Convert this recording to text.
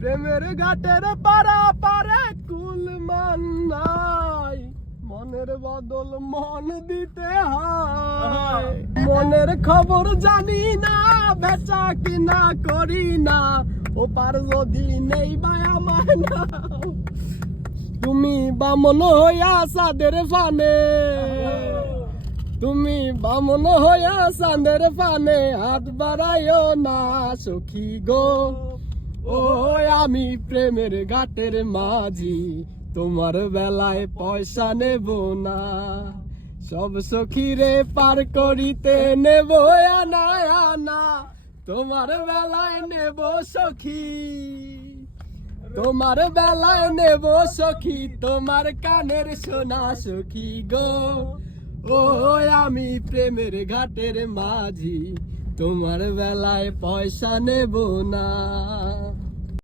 প্রেমের ঘাটের পারা পারে কুল মান নাই, মনের বদল মন দিতে হয়। মনের খবর জানি না, বেচা কিনা করি না, ও পার যদি নেই বা আমায় না। তুমি বামন হইয়া চাঁদের ফানে, তুমি বামন হইয়া চাঁদের ফানে হাত বাড়াইও না সখী গো। ও আমি প্রেমের ঘাটের মাঝি, তোমার বেলায় পয়সা নেব না, সব সখীরে পার করিতে নেব আনা আনা, তোমার বেলায় নেব সখী, তোমার বেলায় নেব সখী, তোমার কানের সোনা সখী গো। ও আমি প্রেমের ঘাটের মাঝি, তোমার বেলায় পয়সা নেব না।